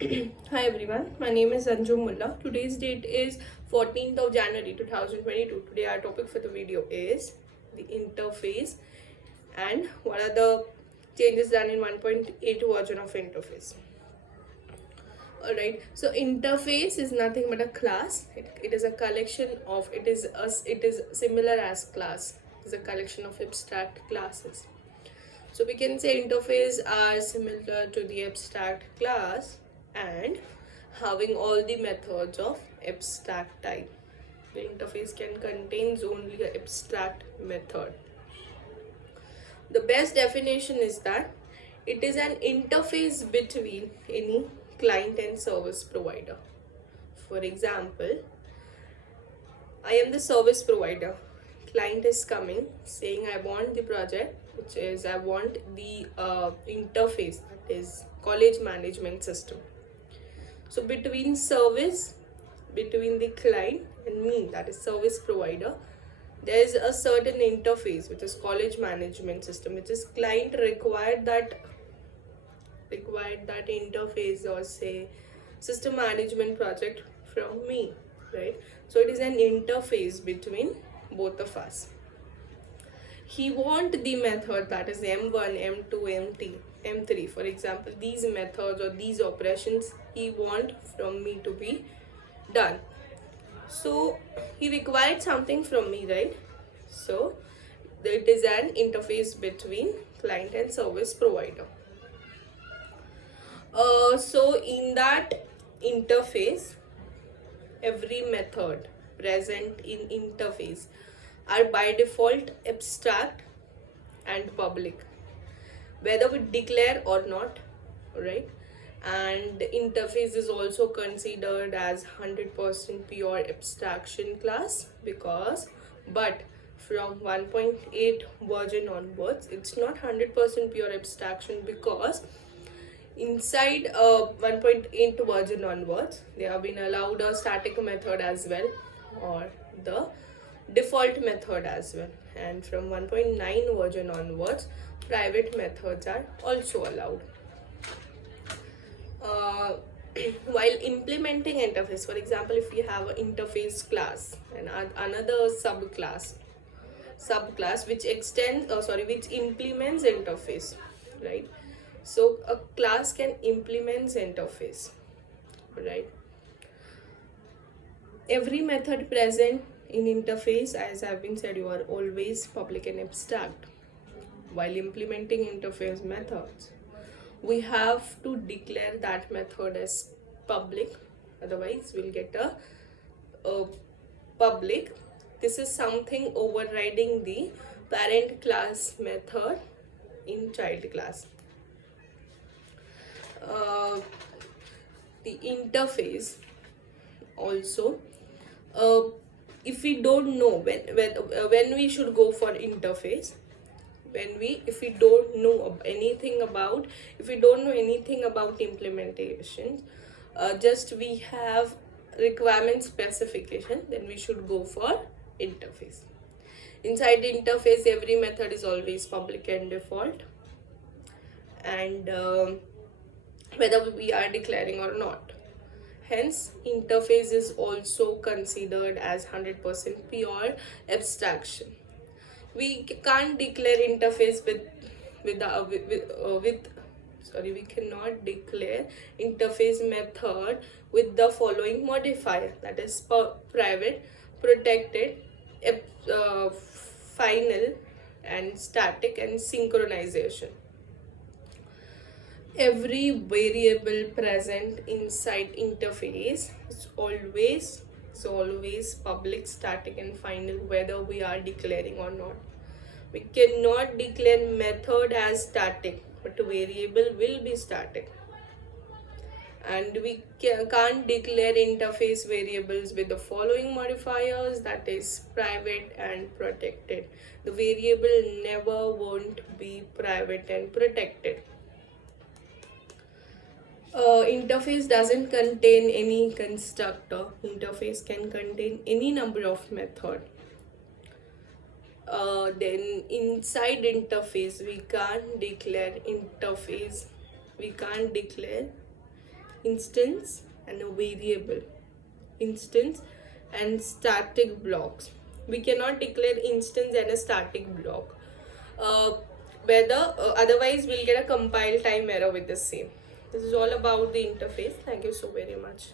Hi everyone, my name is Anjum Mullah. Today's date is 14th of January 2022. Today our topic for the video is the interface and what are the changes done in 1.8 version of interface. Alright, so interface is nothing but a class. It is a collection of, it is similar as class. It is a collection of abstract classes. So we can say interface are similar to the abstract class and having all the methods of abstract type. The interface can contains only an abstract method. The best definition is that it is an interface between any client and service provider. For example, I am the service provider. Client is coming saying I want the project, which is I want the interface, that is college management system. So between the client and me, that is service provider, there is a certain interface which is college management system, which is client required that interface or say system management project from me, right? So it is an interface between both of us. He want the method, that is M1, M2, M3, for example, these methods or these operations he want from me to be done. So he required something from me, right? So it is an interface between client and service provider. So in that interface, every method present in interface are by default abstract and public, whether we declare or not, right? And interface is also considered as 100% pure abstraction class but from 1.8 version onwards it's not 100% pure abstraction, because inside 1.8 version onwards they have been allowed a static method as well, or the default method as well, and from 1.9 version onwards private methods are also allowed. uh, while implementing interface, for example, if we have an interface class and another subclass which which implements interface, right? So a class can implement interface, right? Every method present in interface, as I've been said, you are always public and abstract. While implementing interface methods, we have to declare that method as public, otherwise we'll get a public. This is something overriding the parent class method in child class. The interface also, if we don't know when we should go for interface, if we don't know anything about, if we don't know anything about implementation, just we have requirement specification, then we should go for interface. Inside the interface, every method is always public and default, and whether we are declaring or not. Hence, interface is also considered as 100% pure abstraction. We can't declare interface we cannot declare interface method with the following modifier, that is private, protected, final, and static, and synchronization. Every variable present inside interface is always public, static, and final, whether we are declaring or not. We cannot declare method as static, but variable will be static. And we can't declare interface variables with the following modifiers, that is private and protected. The variable never won't be private and protected. Interface doesn't contain any constructor. Interface can contain any number of method. Then inside interface we can't declare instance and a variable, instance and static blocks. We cannot declare instance and a static block, uh, whether otherwise we'll get a compile time error with the same. This is all about the interface. Thank you so very much.